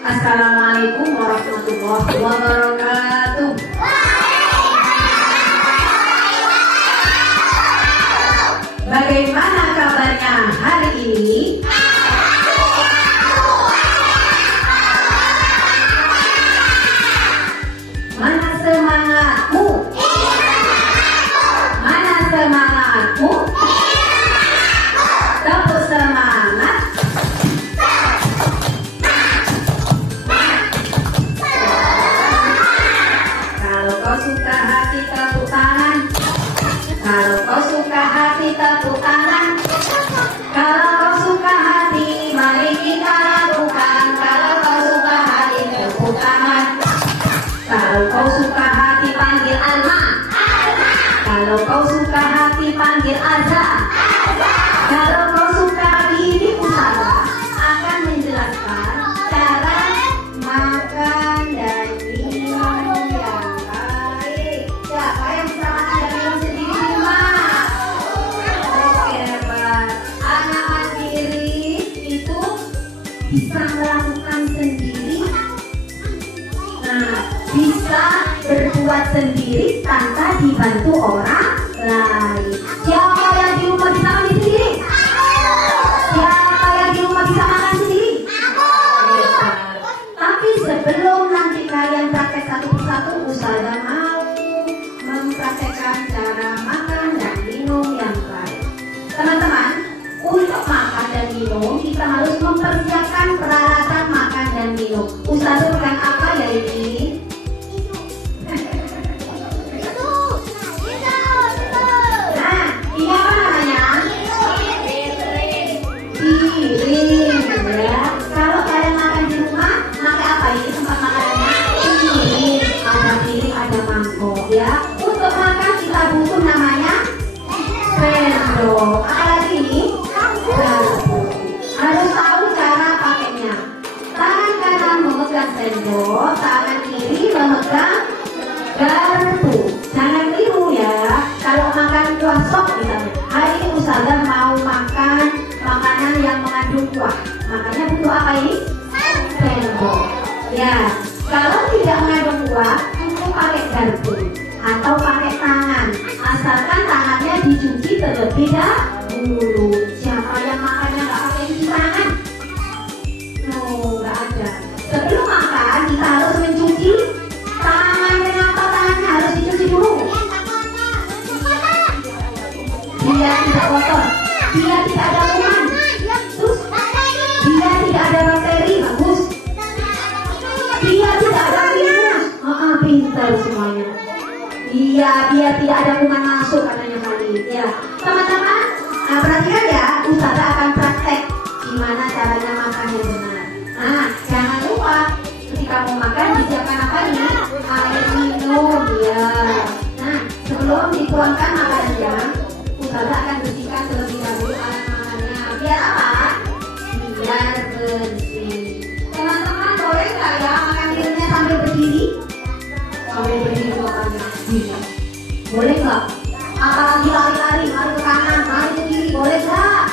Assalamualaikum warahmatullahi wabarakatuh. Bagaimana kabarnya hari ini? Mana semangatmu? Mana semangatmu? Tepuk semangat. Kalau kau suka hati tepuk tangan. Kalau kau suka hati tepuk tangan. Kalau kau suka hati mari kita lakukan. Kalau kau suka hati tepuk tangan. Kalau kau suka hati panggil Alma. Kalau kau suka hati panggil Aza. Kalau kau suka diri usaha akan menjelaskan cara makan dan minum yang baik. Siapa yang bisa makan dan minum sendiri di rumah? Oke, hebat. Anak mandiri itu bisa melakukan sendiri. Nah, bisa berbuat sendiri tanpa dibantu orang lain. Siapa yang di rumah bisa mandi sendiri? Siapa yang di rumah bisa makan sendiri? Tapi sebelum nanti kalian praktek satu persatu, Ustazah mau mempraktekkan cara makan dan minum yang baik. Teman-teman, untuk makan dan minum kita harus mempersiapkan peralatan makan dan minum. Ustazah pegang apa ya ini? Piring, ya. Kalau kalian makan di rumah, pakai apa ini tempat makanannya? Piring, ada piring, ada mangkok, ya. Untuk makan kita butuh namanya sendok. Apa lagi ini? Garpu. Harus tahu cara pakainya. Tangan kanan memegang sendok, tangan kiri memegang garpu. Jangan keliru ya. Kalau makan kuah sop misalnya, hari ini Ustazah mau makan makanan yang mengandung kuah, makanya butuh apa ini? Sendok. Ya, kalau tidak mengandung kuah, cukup pakai garpu atau pakai tangan. Asalkan tangannya dicuci terlebih dahulu. Siapa yang makannya nggak pakai cuci tangan? No, nggak ada. Sebelum makan kita harus mencuci tangan. Kenapa tangannya harus dicuci dulu? Biar tidak kotor, biar tidak ada kuman. Terus biar tidak ada bakteri, bagus. Biar tidak ada virus. Pintar semuanya. Iya, biar tidak ada kuman masuk katanya kali. Ya, teman-teman, perhatikan ya. Ustazah akan praktek gimana caranya makan yang benar. Nah, jangan lupa ketika mau makan disiapkan apa nih? Air minum, ya. Nah, sebelum dituangkan makanannya, Ustazah akan bersihkan terlebih dahulu alat makannya. Biar apa? Biar bersih. Teman-teman boleh nggak ya makan minumnya sambil berdiri? Sambil berdiri makannya. Boleh nggak? Apalagi lari-lari, lari ke kanan, lari ke kiri, boleh nggak?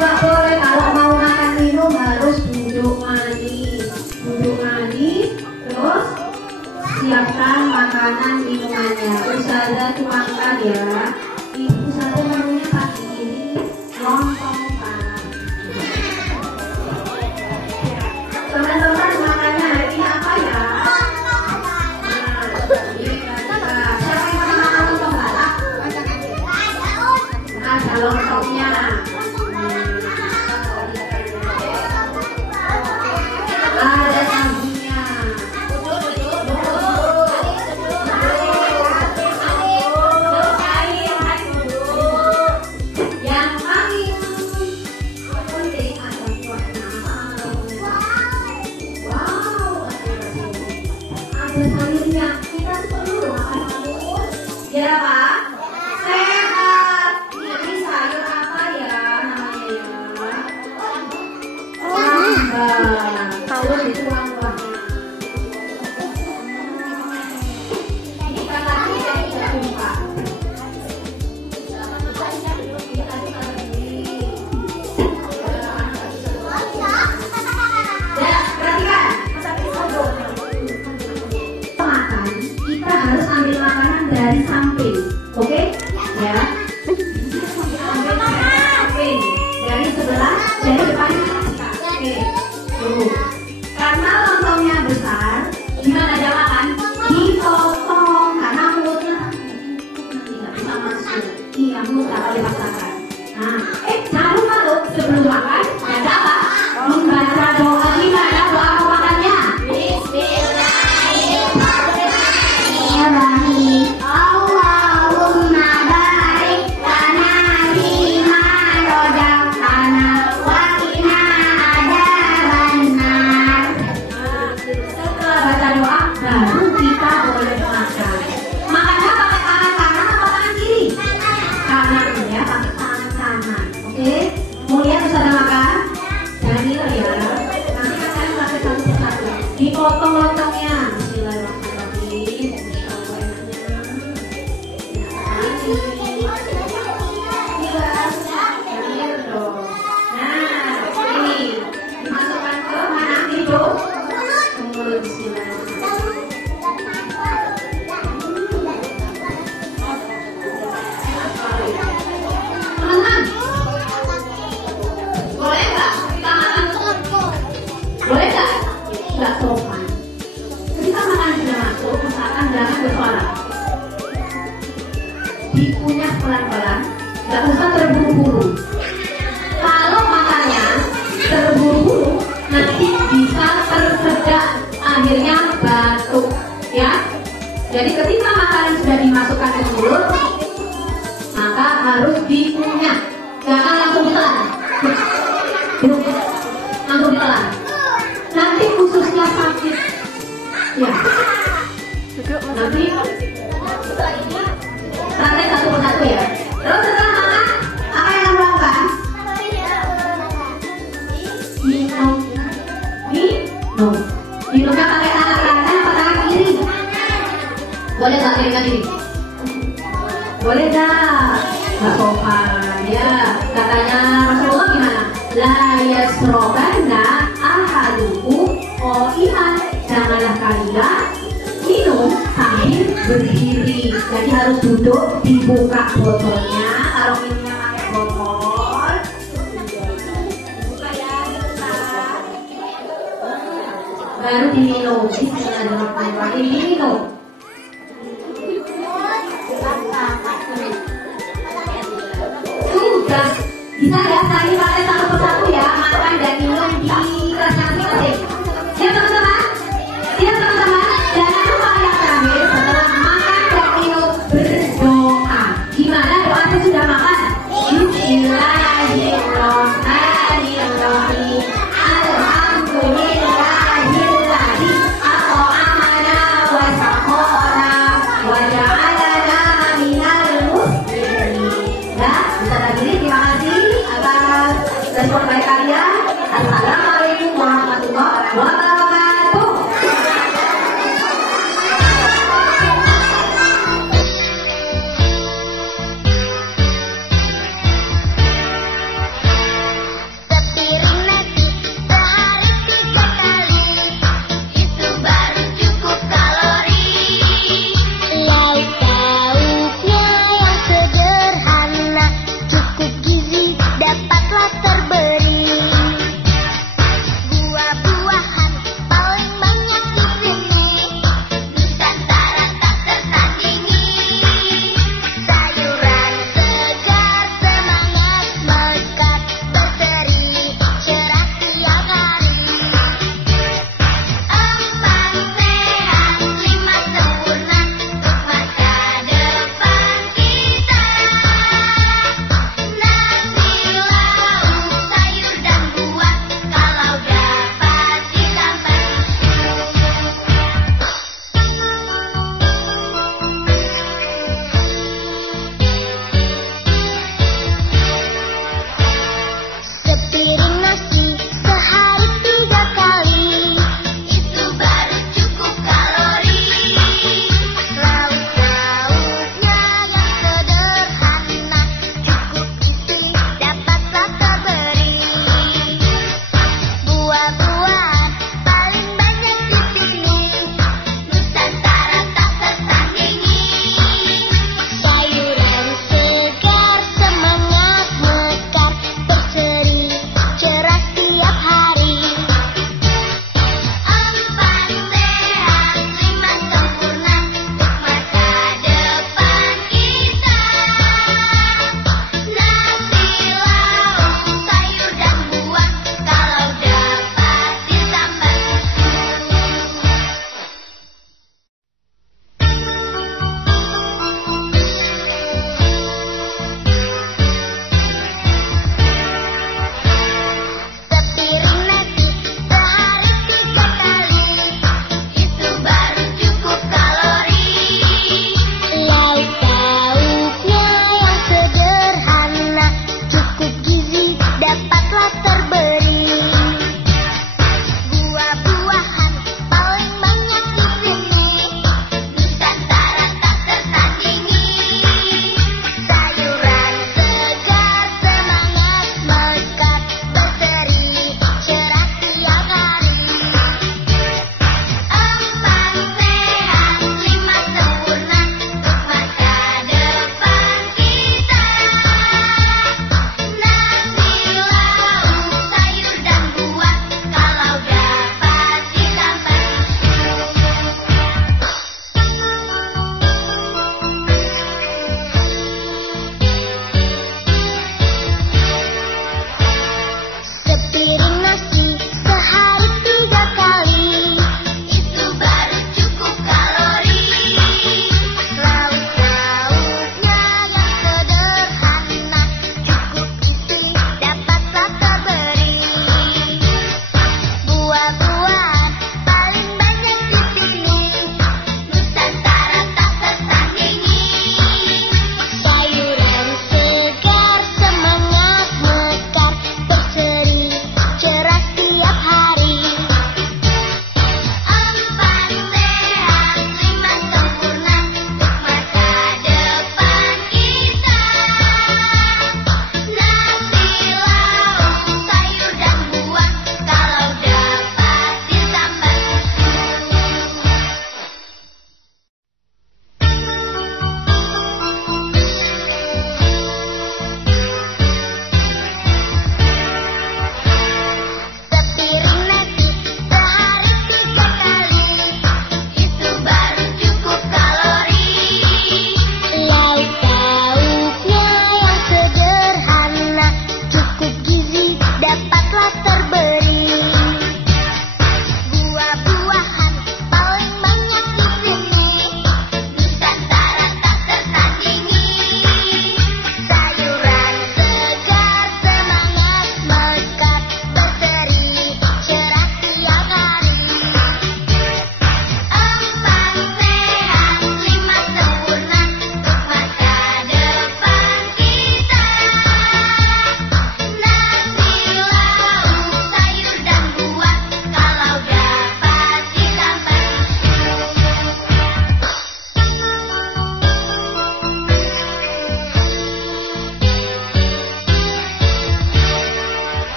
Nggak boleh. Kalau mau makan minum harus duduk manis. Duduk manis, terus siapkan makanan minumannya. Ustazah tuangkan ya. Ibu satu menunya pagi ini lontong panas. Teman-teman makannya hari ini apa ya? Siapa yang pernah makan lontong balap? Ada lontongnya. Ada tahunya. Yang paling penting ada kuahnya. Wow, ada sayurnya. Kita perlu makan sayur. Ya Pak, sehat. Ini sayur apa ya namanya ya? Sayur dituang kuahnya. Ini kan tadi saya tidak lupa. Ya, perhatikan. potong lontongnya. Bismillahirrahmanirrahim. Masya Allah enaknya. Nah, ini dimasukkan ke mana itu? Mulut. Bismillahirrahmanirrahim. Teman-teman, boleh nggak kita makan? Boleh nggak? Nggak sopan. Ketika makan sudah masuk, usahakan jangan bersuara. Dikunyah pelan-pelan, nggak usah terburu-buru. Kalau makannya terburu-buru, nanti bisa tersedak, akhirnya batuk, ya. Jadi ketika makanan sudah dimasukkan ke mulut, maka harus dikunyah, jangan langsung ditelan. Langsung ditelan. Nanti ususnya sakit. Ya. Nanti praktek satu persatu ya. Terus setelah makan, apa yang kamu lakukan? Minum. Minumnya pakai tangan kanan atau tangan kiri? Boleh nggak kiri kiri? Boleh dah. Nggak sopan ya. Katanya Rasulullah gimana? La yasrobanna ahadukum qaiman. Janganlah kalian minum sambil berdiri. Jadi harus duduk, dibuka botolnya. Kalau minumnya pakai botol, buka ya, baru diminum. Bismillahirrahmanirrahim. Diminum. Sudah bisa ya, sekali pakai